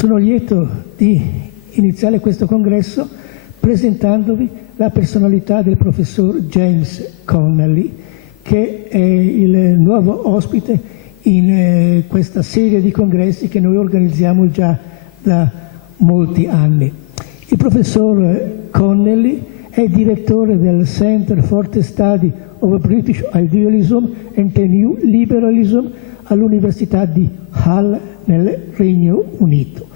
Sono lieto di iniziare questo congresso presentandovi la personalità del professor James Connelly, che è il nuovo ospite in questa serie di congressi che noi organizziamo già da molti anni. Il professor Connelly è direttore del Center for the Study of British Idealism and the New Liberalism all'Università di Hull nel Regno Unito,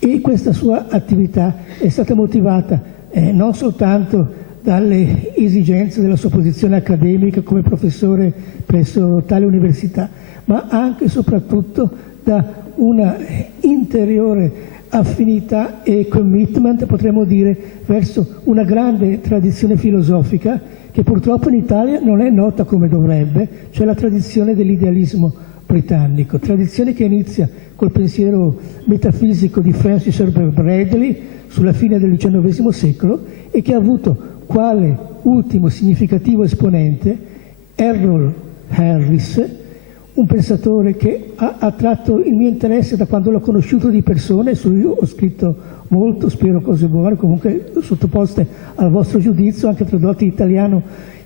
e questa sua attività è stata motivata non soltanto dalle esigenze della sua posizione accademica come professore presso tale università, ma anche e soprattutto da una interiore affinità e commitment, potremmo dire, verso una grande tradizione filosofica che purtroppo in Italia non è nota come dovrebbe, cioè la tradizione dell'idealismo britannico, tradizione che inizia col pensiero metafisico di Francis Herbert Bradley sulla fine del XIX secolo e che ha avuto quale ultimo significativo esponente Errol Harris, un pensatore che ha attratto il mio interesse da quando l'ho conosciuto di persona, e su lui ho scritto molto, spero cose buone, comunque sottoposte al vostro giudizio, anche tradotto in italiano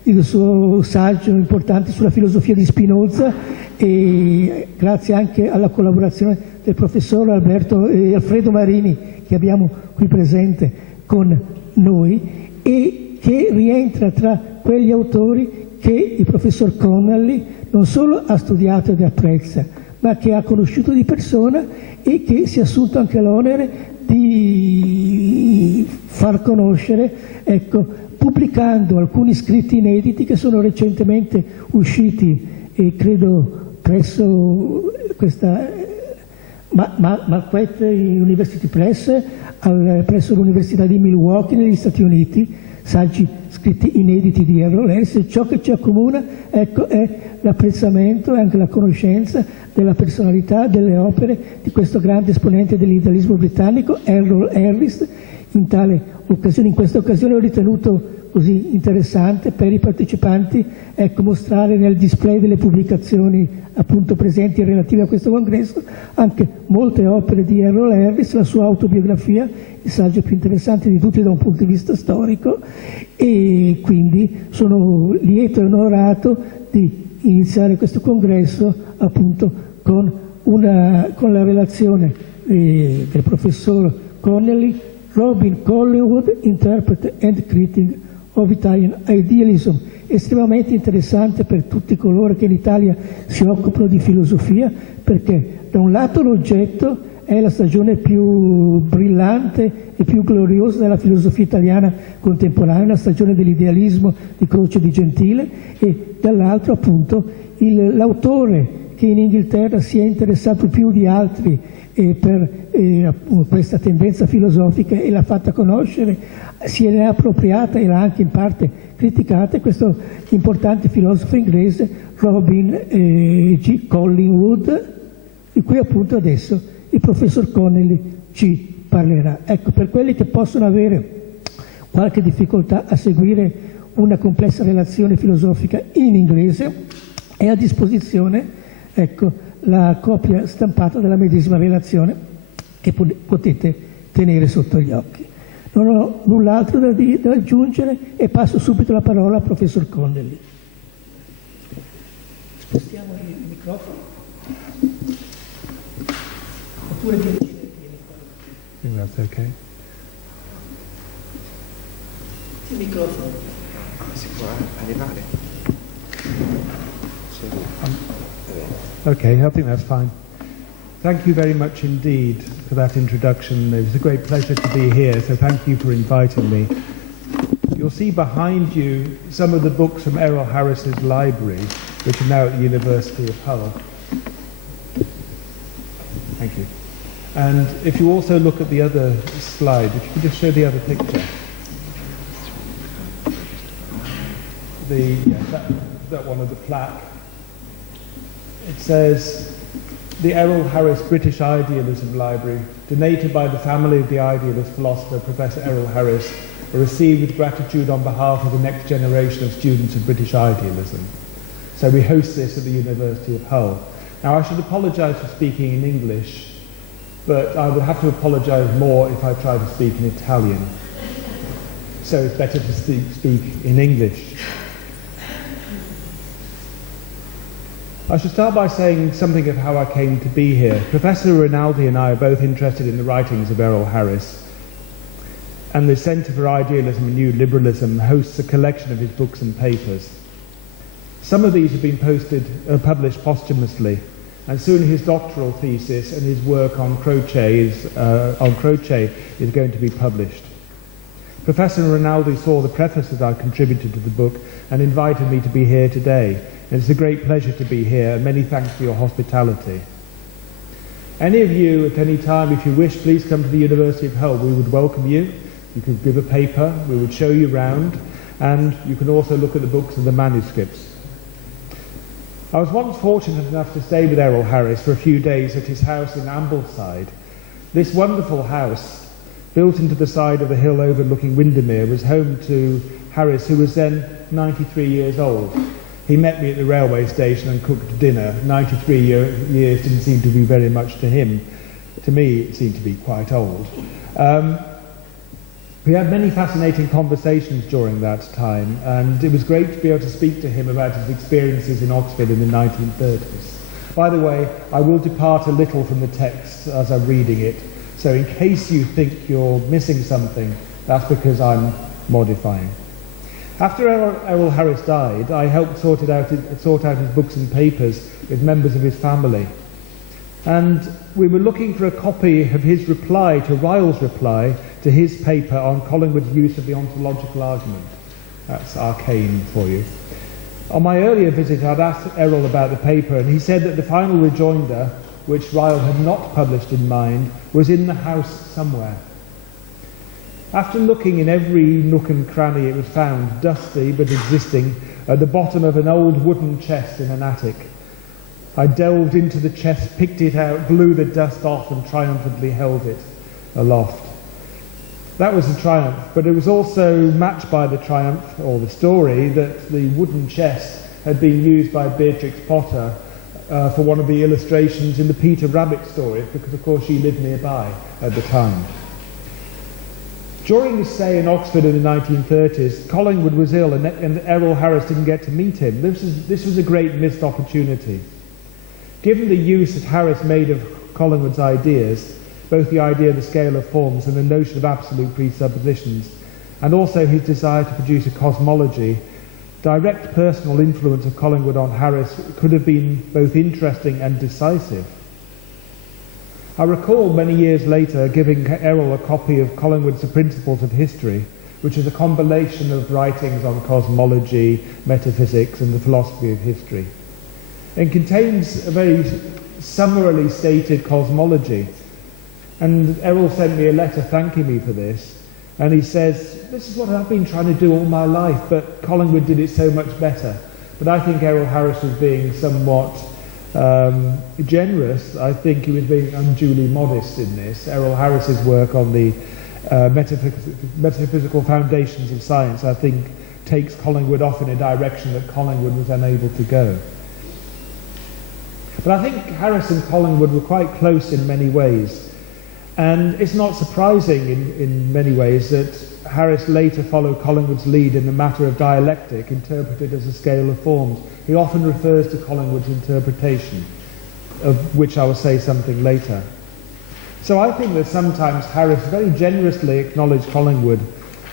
il suo saggio importante sulla filosofia di Spinoza, e grazie anche alla collaborazione del professor Alfredo Marini, che abbiamo qui presente con noi, e che rientra tra quegli autori che il professor Connelly non solo ha studiato ed apprezza, ma che ha conosciuto di persona e che si è assunto anche l'onere di far conoscere, pubblicando alcuni scritti inediti che sono recentemente usciti, credo presso questa Marquette University Press, presso l'Università di Milwaukee negli Stati Uniti, saggi scritti inediti di Errol Harris, e ciò che ci accomuna è l'apprezzamento e anche la conoscenza della personalità, delle opere di questo grande esponente dell'idealismo britannico, Errol Harris. In questa occasione ho ritenuto così interessante per i partecipanti mostrare nel display delle pubblicazioni appunto presenti e relative a questo congresso anche molte opere di Errol Harris, la sua autobiografia, il saggio più interessante di tutti da un punto di vista storico, e quindi sono lieto e onorato di iniziare questo congresso appunto con la relazione del professor Connelly, Robin Collingwood, Interpreter and Critic of Italian Idealism, estremamente interessante per tutti coloro che in Italia si occupano di filosofia, perché da un lato l'oggetto è la stagione più brillante e più gloriosa della filosofia italiana contemporanea, la stagione dell'idealismo di Croce di Gentile, e dall'altro appunto l'autore che in Inghilterra si è interessato più di altri per questa tendenza filosofica e l'ha fatta conoscere, se ne è appropriata e l'ha anche in parte criticata, questo importante filosofo inglese Robin G. Collingwood, di cui appunto adesso il professor Connelly ci parlerà. Ecco, per quelli che possono avere qualche difficoltà a seguire una complessa relazione filosofica in inglese, è a disposizione la copia stampata della medesima relazione che potete tenere sotto gli occhi. Non ho null'altro da aggiungere e passo subito la parola al professor Connelly. Spostiamo il microfono. Oppure di I think that's okay. Il microfono. Si può arrivare? Okay, I think that's fine. Thank you very much indeed for that introduction. It was a great pleasure to be here, so thank you for inviting me. You'll see behind you some of the books from Errol Harris's library, which are now at the University of Hull. Thank you. And if you also look at the other slide, if you could just show the other picture. That one of the plaque. It says, the Errol Harris British Idealism Library, donated by the family of the idealist philosopher Professor Errol Harris, are received with gratitude on behalf of the next generation of students of British idealism. So we host this at the University of Hull. Now I should apologise for speaking in English. but I would have to apologise more if I try to speak in Italian. So it's better to speak in English. I should start by saying something of how I came to be here. Professor Rinaldi and I are both interested in the writings of Errol Harris, and the Centre for Idealism and New Liberalism hosts a collection of his books and papers. Some of these have been published posthumously, and soon his doctoral thesis and his work on Croce is going to be published. Professor Rinaldi saw the preface that I contributed to the book and invited me to be here today. And it's a great pleasure to be here, and many thanks for your hospitality. Any of you, at any time, if you wish, please come to the University of Hull. We would welcome you. You could give a paper, we would show you round, and you can also look at the books and the manuscripts. I was once fortunate enough to stay with Errol Harris for a few days at his house in Ambleside. This wonderful house, built into the side of the hill overlooking Windermere, was home to Harris, who was then 93 years old. He met me at the railway station and cooked dinner. 93 years didn't seem to be very much to him. To me, it seemed to be quite old. We had many fascinating conversations during that time, and it was great to be able to speak to him about his experiences in Oxford in the 1930s. By the way, I will depart a little from the text as I'm reading it, so in case you think you're missing something, that's because I'm modifying. After Errol Harris died, I helped sort out his books and papers with members of his family. And we were looking for a copy of his reply to Ryle's reply to his paper on Collingwood's use of the ontological argument. That's arcane for you. On my earlier visit, I'd asked Errol about the paper, and he said that the final rejoinder, which Ryle had not published in mind, was in the house somewhere. After looking in every nook and cranny, it was found, dusty but existing, at the bottom of an old wooden chest in an attic. I delved into the chest, picked it out, blew the dust off, and triumphantly held it aloft. That was the triumph, but it was also matched by the triumph, or the story, that the wooden chest had been used by Beatrix Potter for one of the illustrations in the Peter Rabbit story, because of course she lived nearby at the time. During his stay in Oxford in the 1930s, Collingwood was ill, and Errol Harris didn't get to meet him. This was a great missed opportunity. Given the use that Harris made of Collingwood's ideas, both the idea of the scale of forms and the notion of absolute presuppositions, and also his desire to produce a cosmology, direct personal influence of Collingwood on Harris could have been both interesting and decisive. I recall many years later giving Errol a copy of Collingwood's The Principles of History, which is a compilation of writings on cosmology, metaphysics, and the philosophy of history. It contains a very summarily stated cosmology, and Errol sent me a letter thanking me for this, and he says, "This is what I've been trying to do all my life, but Collingwood did it so much better." But I think Errol Harris was being somewhat generous. I think he was being unduly modest in this. Errol Harris's work on the metaphysical foundations of science, I think, takes Collingwood off in a direction that Collingwood was unable to go. But I think Harris and Collingwood were quite close in many ways. And it's not surprising in many ways that Harris later followed Collingwood's lead in the matter of dialectic, interpreted as a scale of forms. He often refers to Collingwood's interpretation, of which I will say something later. So I think that sometimes Harris very generously acknowledged Collingwood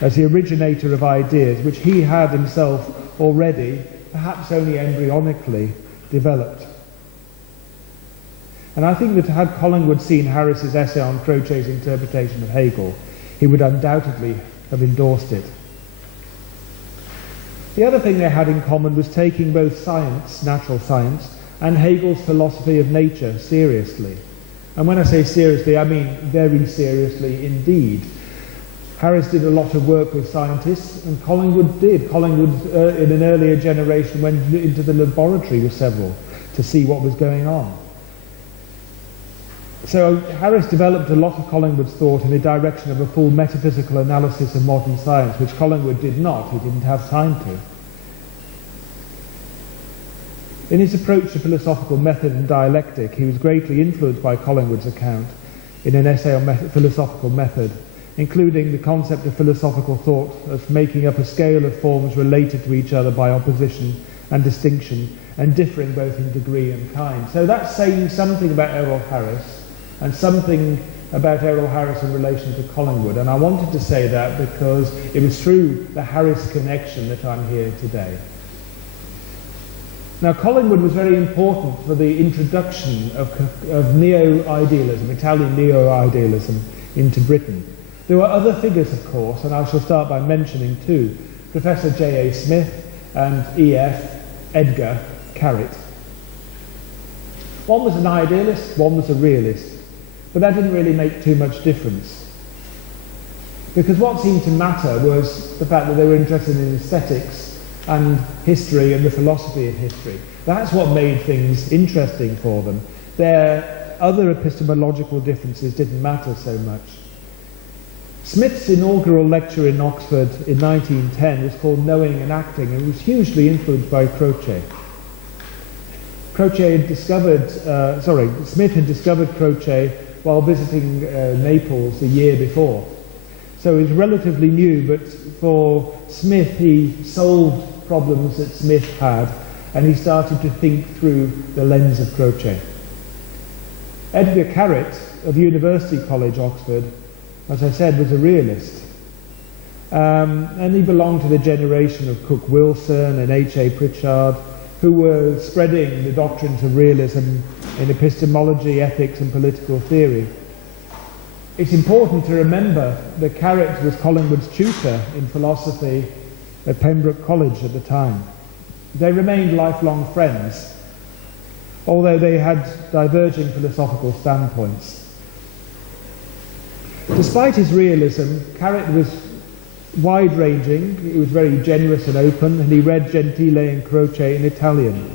as the originator of ideas which he had himself already, perhaps only embryonically, developed. And I think that had Collingwood seen Harris's essay on Croce's interpretation of Hegel, he would undoubtedly have endorsed it. The other thing they had in common was taking both science, natural science, and Hegel's philosophy of nature seriously. And when I say seriously, I mean very seriously indeed. Harris did a lot of work with scientists, and Collingwood did. Collingwood, in an earlier generation, went into the laboratory with several to see what was going on. So Harris developed a lot of Collingwood's thought in the direction of a full metaphysical analysis of modern science, which Collingwood did not. He didn't have time to. In his approach to philosophical method and dialectic, he was greatly influenced by Collingwood's account. in an essay on philosophical method, including the concept of philosophical thought as making up a scale of forms related to each other by opposition and distinction, and differing both in degree and kind. So that's saying something about Errol Harris, and something about Errol Harris in relation to Collingwood. And I wanted to say that because it was through the Harris connection that I'm here today. Now, Collingwood was very important for the introduction of neo-idealism, Italian neo-idealism, into Britain. There were other figures, of course, and I shall start by mentioning two: Professor J.A. Smith and E.F. Edgar Carrett. One was an idealist, one was a realist, but that didn't really make too much difference. Because what seemed to matter was the fact that they were interested in aesthetics and history and the philosophy of history. That's what made things interesting for them. Their other epistemological differences didn't matter so much. Smith's inaugural lecture in Oxford in 1910 was called Knowing and Acting, and it was hugely influenced by Croce. Smith had discovered Croce while visiting Naples the year before. So it was relatively new, but for Smith, he solved problems that Smith had, and he started to think through the lens of Croce. Edgar Carrett of University College, Oxford, as I said, was a realist. And he belonged to the generation of Cook Wilson and H.A. Pritchard, who were spreading the doctrines of realism in epistemology, ethics, and political theory. It's important to remember that Carrett was Collingwood's tutor in philosophy at Pembroke College at the time. They remained lifelong friends, although they had diverging philosophical standpoints. Despite his realism, Carrett was wide-ranging, he was very generous and open, and he read Gentile and Croce in Italian.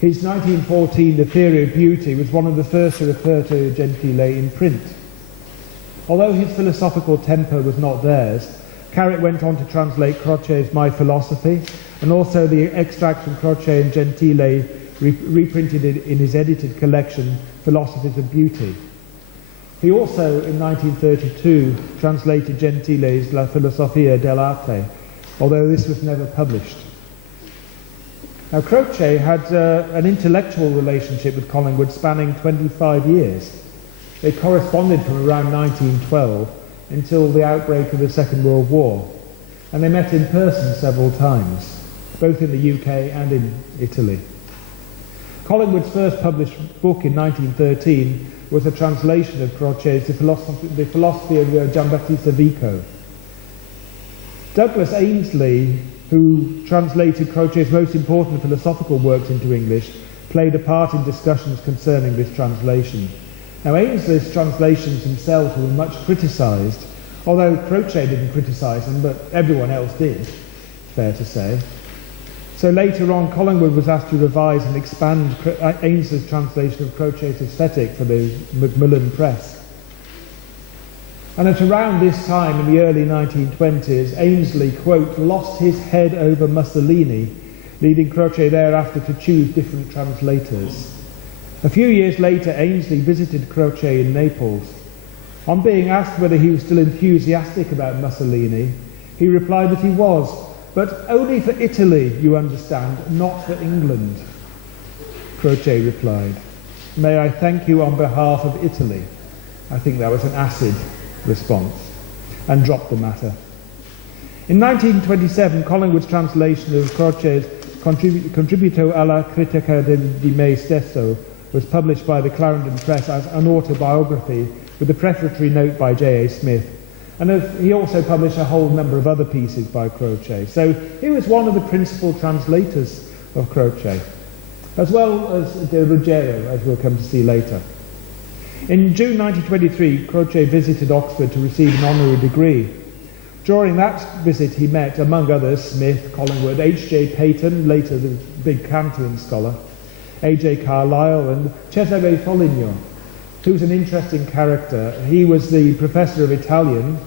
His 1914 The Theory of Beauty was one of the first to refer to Gentile in print. Although his philosophical temper was not theirs, Carrett went on to translate Croce's My Philosophy, and also the extracts from Croce and Gentile reprinted in his edited collection, Philosophies of Beauty. He also, in 1932, translated Gentile's La Filosofia dell'arte, although this was never published. Now, Croce had an intellectual relationship with Collingwood spanning 25 years. They corresponded from around 1912 until the outbreak of the Second World War, and they met in person several times, both in the UK and in Italy. Collingwood's first published book in 1913 was a translation of Croce's The Philosophy of Giambattista Vico. Douglas Ainsley, who translated Croce's most important philosophical works into English, played a part in discussions concerning this translation. Now, Ainsley's translations themselves were much criticised, although Croce didn't criticise them, but everyone else did, fair to say. So later on, Collingwood was asked to revise and expand Ainsley's translation of Croce's Aesthetic for the Macmillan Press. And at around this time, in the early 1920s, Ainsley, quote, lost his head over Mussolini, leading Croce thereafter to choose different translators. A few years later, Ainsley visited Croce in Naples. On being asked whether he was still enthusiastic about Mussolini, he replied that he was, but only for Italy, you understand, not for England. Croce replied, may I thank you on behalf of Italy. I think that was an acid response, and dropped the matter. In 1927, Collingwood's translation of Croce's Contributo alla critica di me stesso was published by the Clarendon Press as an autobiography with a prefatory note by J.A. Smith. And he also published a whole number of other pieces by Croce. So he was one of the principal translators of Croce, as well as De Ruggiero, as we'll come to see later. In June 1923, Croce visited Oxford to receive an honorary degree. During that visit, he met, among others, Smith, Collingwood, H.J. Peyton, later the big Kantian scholar, A.J. Carlyle, and Cesare Foligno, who's an interesting character. He was the professor of Italian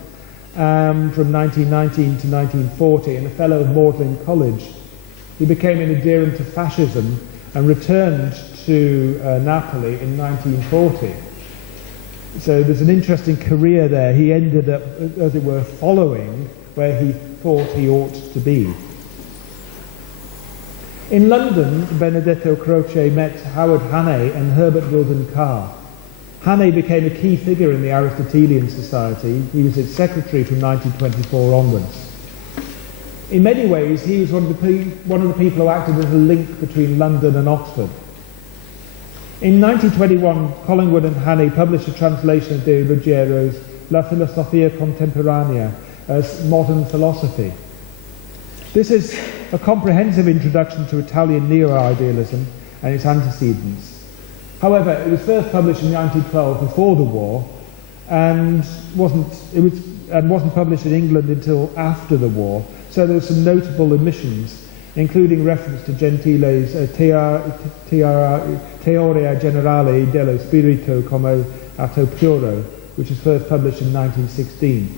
from 1919 to 1940 and a fellow of Magdalen College. He became an adherent to fascism and returned to Napoli in 1940. So there's an interesting career there. He ended up, as it were, following where he thought he ought to be. In London, Benedetto Croce met Howard Hannay and Herbert Wilden Carr. Hannay became a key figure in the Aristotelian Society. He was its secretary from 1924 onwards. In many ways, he was one of the people who acted as a link between London and Oxford. In 1921, Collingwood and Hannay published a translation of De Ruggiero's La Filosofia Contemporanea as Modern Philosophy. This is a comprehensive introduction to Italian neo-idealism and its antecedents. However, it was first published in 1912 before the war and wasn't published in England until after the war, so there were some notable omissions, including reference to Gentile's Teoria Generale dello Spirito come atto puro, which was first published in 1916.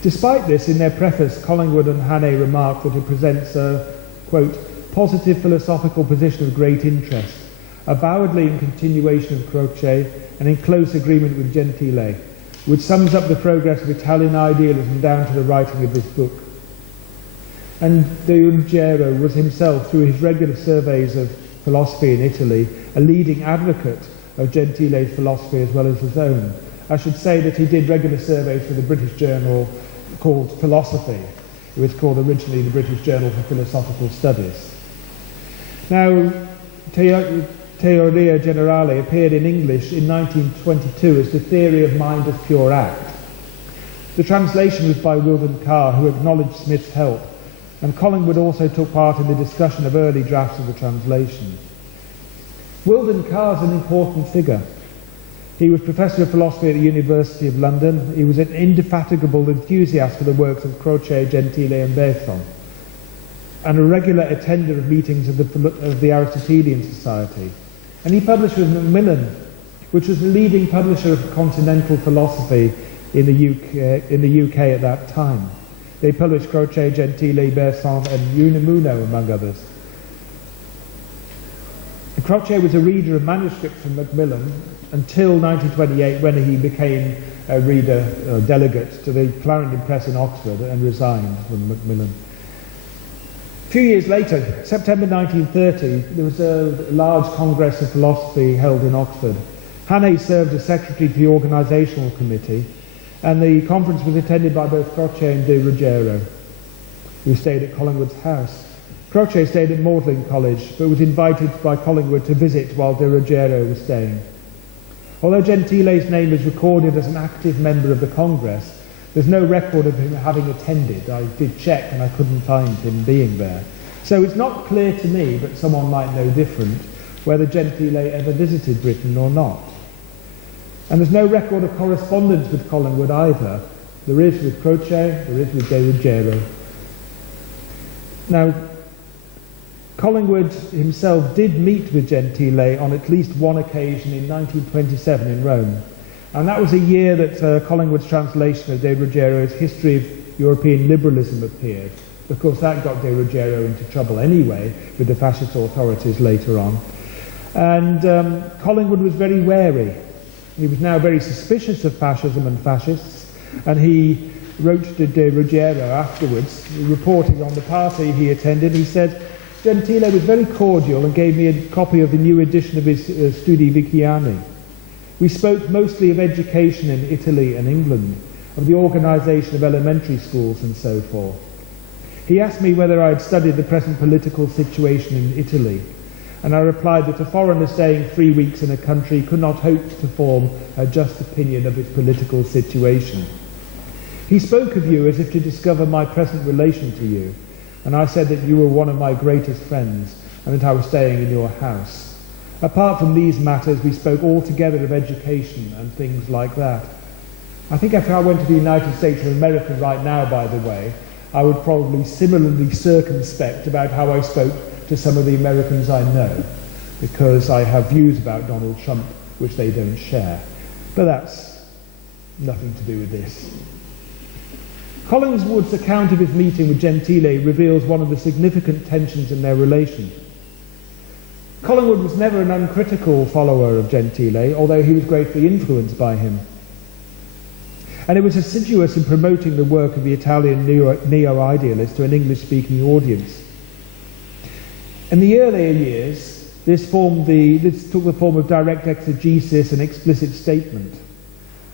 Despite this, in their preface, Collingwood and Hannay remarked that it presents a, quote, positive philosophical position of great interest, avowedly in continuation of Croce and in close agreement with Gentile, which sums up the progress of Italian idealism down to the writing of this book. And De Ruggiero was himself, through his regular surveys of philosophy in Italy, a leading advocate of Gentile's philosophy as well as his own. I should say that he did regular surveys for the British journal called Philosophy. It was called originally the British Journal for Philosophical Studies. Now, Teoria Generale appeared in English in 1922 as The Theory of Mind as Pure Act. The translation was by Wilden Carr, who acknowledged Smith's help, and Collingwood also took part in the discussion of early drafts of the translation. Wilden Carr is an important figure. He was Professor of Philosophy at the University of London. He was an indefatigable enthusiast for the works of Croce, Gentile and Bergson, and a regular attender of meetings of the Aristotelian Society. And he published with Macmillan, which was the leading publisher of continental philosophy in the UK at that time. They published Croce, Gentile, Bergson and Unamuno, among others. Croce was a reader of manuscripts from Macmillan until 1928, when he became a reader or delegate to the Clarendon Press in Oxford and resigned from Macmillan. A few years later, September 1930, there was a large Congress of Philosophy held in Oxford. Hannay served as secretary to the organisational committee, and the conference was attended by both Croce and De Ruggiero, who stayed at Collingwood's house. Croce stayed at Magdalen College, but was invited by Collingwood to visit while De Ruggiero was staying. Although Gentile's name is recorded as an active member of the Congress, there's no record of him having attended. I did check and I couldn't find him being there. So it's not clear to me, but someone might know different, whether Gentile ever visited Britain or not. And there's no record of correspondence with Collingwood either. There is with Croce, there is with De Ruggiero. Now, Collingwood himself did meet with Gentile on at least one occasion in 1927 in Rome. And that was a year that Collingwood's translation of De Ruggiero's History of European Liberalism appeared. Of course, that got De Ruggiero into trouble anyway with the fascist authorities later on. And Collingwood was very wary. He was now very suspicious of fascism and fascists, and he wrote to De Ruggiero afterwards, reporting on the party he attended. He said, Gentile was very cordial and gave me a copy of the new edition of his Studi Vicchiani. We spoke mostly of education in Italy and England, of the organisation of elementary schools and so forth. He asked me whether I had studied the present political situation in Italy, and I replied that a foreigner staying 3 weeks in a country could not hope to form a just opinion of its political situation. He spoke of you as if to discover my present relation to you, and I said that you were one of my greatest friends, and that I was staying in your house. Apart from these matters, we spoke altogether of education and things like that. I think if I went to the United States of America right now, by the way, I would probably similarly circumspect about how I spoke to some of the Americans I know, because I have views about Donald Trump which they don't share. But that's nothing to do with this. Collingwood's account of his meeting with Gentile reveals one of the significant tensions in their relation. Collingwood was never an uncritical follower of Gentile, although he was greatly influenced by him. And he was assiduous in promoting the work of the Italian neo-idealist to an English-speaking audience. In the earlier years, this took the form of direct exegesis and explicit statement.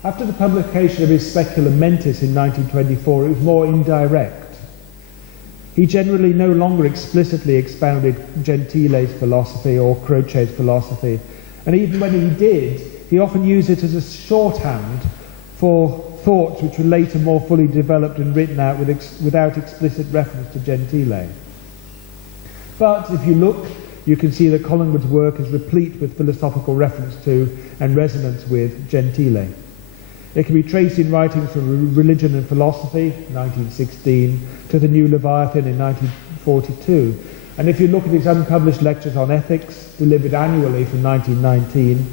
After the publication of his Speculum Mentis in 1924, it was more indirect. He generally no longer explicitly expounded Gentile's philosophy or Croce's philosophy, and even when he did, he often used it as a shorthand for thoughts which were later more fully developed and written out without explicit reference to Gentile. But if you look, you can see that Collingwood's work is replete with philosophical reference to and resonance with Gentile. It can be traced in writings from Religion and Philosophy, 1916, to the New Leviathan in 1942. And if you look at his unpublished lectures on ethics, delivered annually from 1919,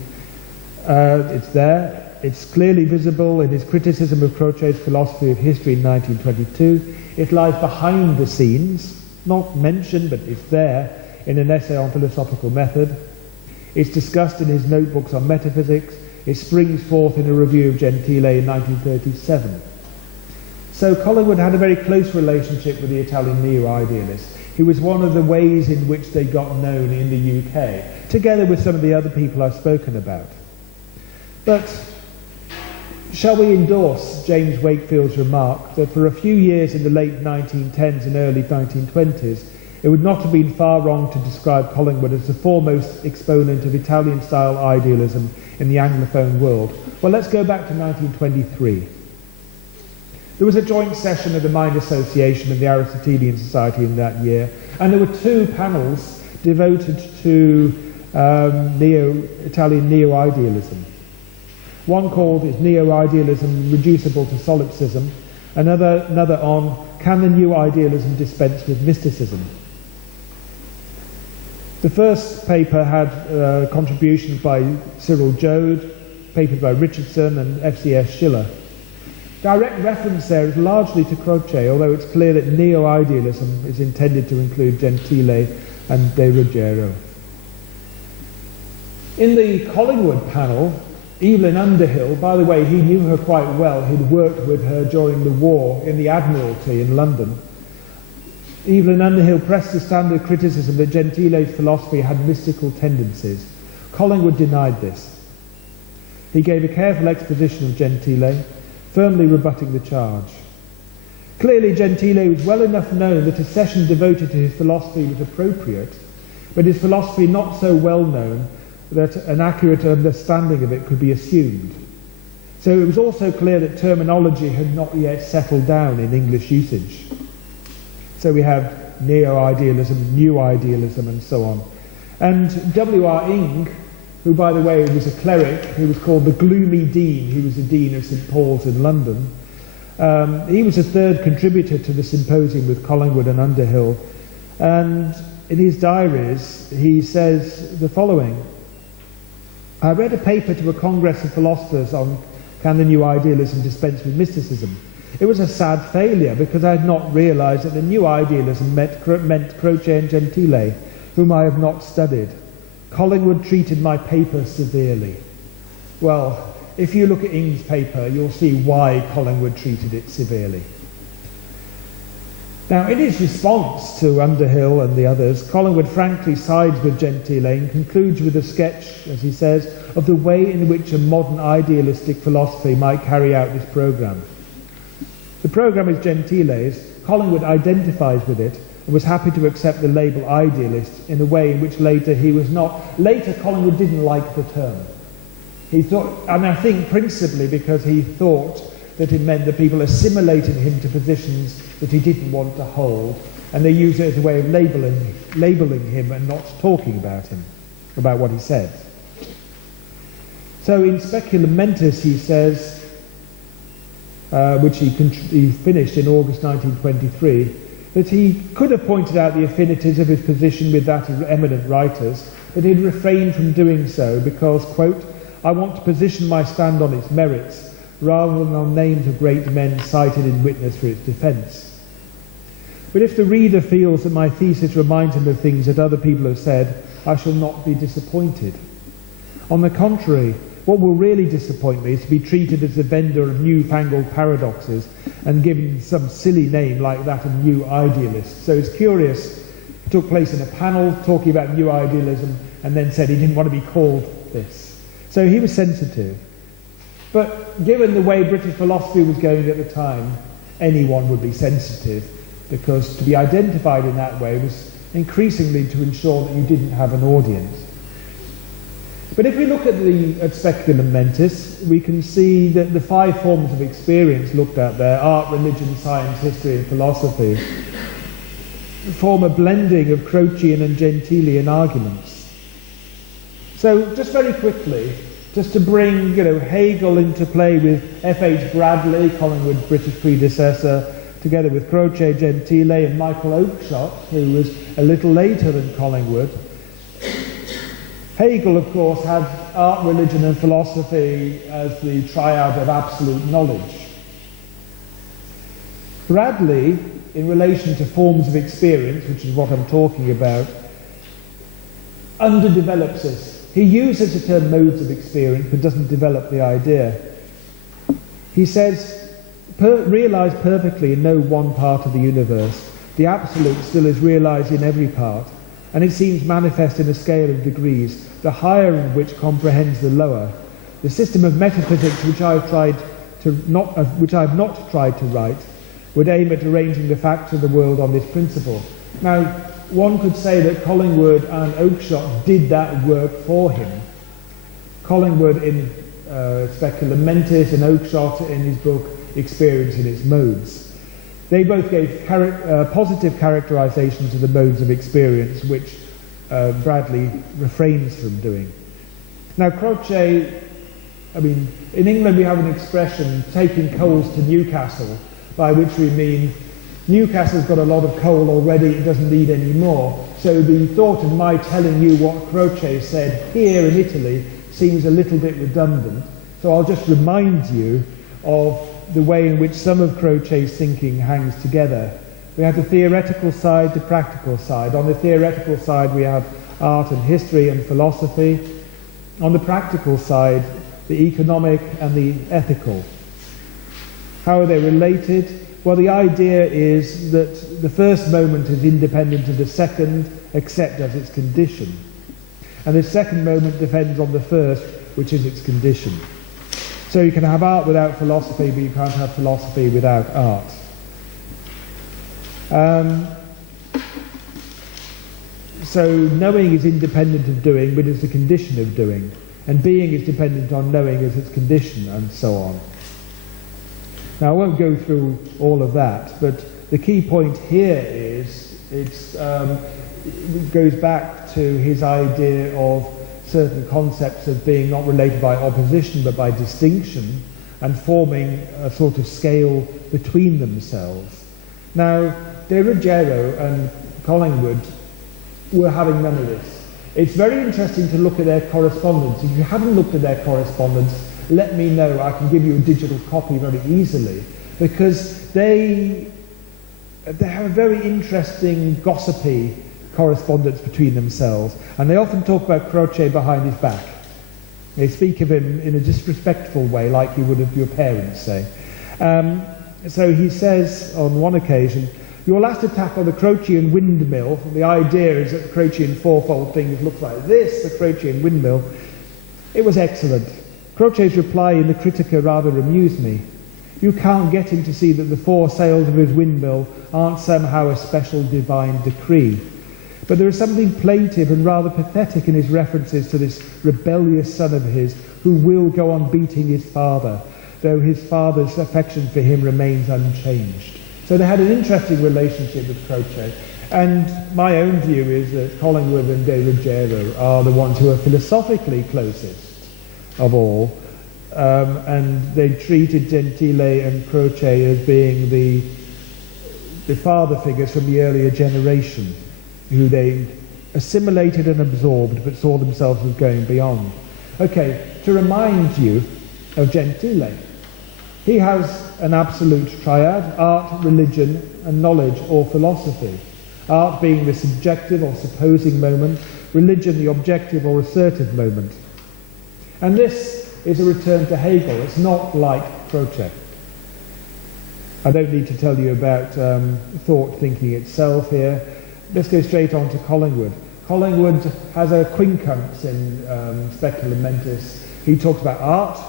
it's there. It's clearly visible in his criticism of Croce's philosophy of history in 1922. It lies behind the scenes, not mentioned, but it's there in an essay on philosophical method. It's discussed in his notebooks on metaphysics. It springs forth in a review of Gentile in 1937. So Collingwood had a very close relationship with the Italian neo-idealists. He was one of the ways in which they got known in the UK, together with some of the other people I've spoken about. But shall we endorse James Wakefield's remark that for a few years in the late 1910s and early 1920s, it would not have been far wrong to describe Collingwood as the foremost exponent of Italian-style idealism in the Anglophone world? Well, let's go back to 1923. There was a joint session of the Mind Association and the Aristotelian Society in that year, and there were two panels devoted to Italian neo-idealism. One called Is Neo-Idealism Reducible to Solipsism? Another on Can the New Idealism Dispense with Mysticism? The first paper had contributions by Cyril Joad, papers by Richardson and F.C.S. Schiller. Direct reference there is largely to Croce, although it's clear that neo-idealism is intended to include Gentile and De Ruggiero. In the Collingwood panel, Evelyn Underhill, by the way, he knew her quite well. He'd worked with her during the war in the Admiralty in London. Evelyn Underhill pressed the standard criticism that Gentile's philosophy had mystical tendencies. Collingwood denied this. He gave a careful exposition of Gentile, firmly rebutting the charge. Clearly, Gentile was well enough known that a session devoted to his philosophy was appropriate, but his philosophy not so well known that an accurate understanding of it could be assumed. So it was also clear that terminology had not yet settled down in English usage. So we have neo-idealism, new idealism, and so on. And W.R. Ing, who, by the way, was a cleric, who was called the Gloomy Dean, he was the Dean of St. Paul's in London, he was a third contributor to the symposium with Collingwood and Underhill. And in his diaries, he says the following: I read a paper to a Congress of Philosophers on Can the New Idealism Dispense with Mysticism? It was a sad failure because I had not realized that the new idealism meant Croce and Gentile, whom I have not studied. Collingwood treated my paper severely. Well, if you look at Ing's paper, you'll see why Collingwood treated it severely. Now, in his response to Underhill and the others, Collingwood frankly sides with Gentile and concludes with a sketch, as he says, of the way in which a modern idealistic philosophy might carry out this programme. The programme is Gentile's. Collingwood identifies with it and was happy to accept the label idealist in a way in which later he was not. Later, Collingwood didn't like the term. He thought, and I think principally because he thought that it meant that people assimilated him to positions that he didn't want to hold, and they used it as a way of labelling him and not talking about him, about what he said. So in Speculum Mentis he says, which he finished in August 1923, that he could have pointed out the affinities of his position with that of eminent writers, but he'd refrained from doing so because, quote, I want to position my stand on its merits rather than on names of great men cited in witness for its defence. But if the reader feels that my thesis reminds him of things that other people have said, I shall not be disappointed. On the contrary, what will really disappoint me is to be treated as the vendor of newfangled paradoxes and given some silly name like that of new idealist. So it's curious, it took place in a panel talking about new idealism and then said he didn't want to be called this. So he was sensitive. But given the way British philosophy was going at the time, anyone would be sensitive, because to be identified in that way was increasingly to ensure that you didn't have an audience. But if we look at speculum mentis, we can see that the 5 forms of experience looked at there, art, religion, science, history and philosophy, form a blending of Crocean and Gentilian arguments. So just very quickly, just to bring Hegel into play with F.H. Bradley, Collingwood's British predecessor, together with Croce, Gentile and Michael Oakeshott, who was a little later than Collingwood. Hegel, of course, had art, religion and philosophy as the triad of absolute knowledge. Bradley, in relation to forms of experience, which is what I'm talking about, underdevelops this. He uses the term modes of experience, but doesn't develop the idea. He says, realize perfectly in no one part of the universe. The absolute still is realized in every part, and it seems manifest in a scale of degrees, the higher of which comprehends the lower. The system of metaphysics which I have not tried to write would aim at arranging the facts of the world on this principle. Now, one could say that Collingwood and Oakeshott did that work for him. Collingwood in Speculum Mentis and Oakeshott in his book Experience in its Modes. They both gave positive characterizations of the modes of experience, which Bradley refrains from doing. Now, Croce, in England we have an expression, taking coals to Newcastle, by which we mean Newcastle's got a lot of coal already, it doesn't need any more. So the thought of my telling you what Croce said here in Italy seems a little bit redundant. So I'll just remind you of the way in which some of Croce's thinking hangs together. We have the theoretical side, the practical side. On the theoretical side we have art and history and philosophy. On the practical side, the economic and the ethical. How are they related? Well, the idea is that the first moment is independent of the second, except as its condition. And the second moment depends on the first, which is its condition. So you can have art without philosophy, but you can't have philosophy without art. So knowing is independent of doing, but it's the condition of doing. And being is dependent on knowing as its condition, and so on. Now, I won't go through all of that, but the key point here is it goes back to his idea of certain concepts of being not related by opposition but by distinction and forming a sort of scale between themselves. Now, De Ruggiero and Collingwood were having none of this. It's very interesting to look at their correspondence. If you haven't looked at their correspondence, let me know. I can give you a digital copy very easily, because they have a very interesting, gossipy correspondence between themselves, and they often talk about Croce behind his back. They speak of him in a disrespectful way, like you would of your parents, say. So he says on one occasion, your last attack on the Crocean windmill, the idea is that the Crocean fourfold thing looks like this, the Crocean windmill, it was excellent. Croce's reply in the Critica rather amused me. You can't get him to see that the 4 sails of his windmill aren't somehow a special divine decree. But there is something plaintive and rather pathetic in his references to this rebellious son of his who will go on beating his father, though his father's affection for him remains unchanged. So they had an interesting relationship with Croce. And my own view is that Collingwood and De Ruggiero are the ones who are philosophically closest of all, and they treated Gentile and Croce as being the father figures from the earlier generation, who they assimilated and absorbed, but saw themselves as going beyond. Okay, to remind you of Gentile. He has an absolute triad: art, religion, and knowledge or philosophy. Art being the subjective or supposing moment, religion the objective or assertive moment. And this is a return to Hegel. It's not like Croce. I don't need to tell you about thought thinking itself here. Let's go straight on to Collingwood. Collingwood has a quincunx in Speculum Mentis. He talks about art,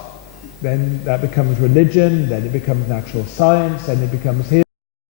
then that becomes religion, then it becomes natural science, then it becomes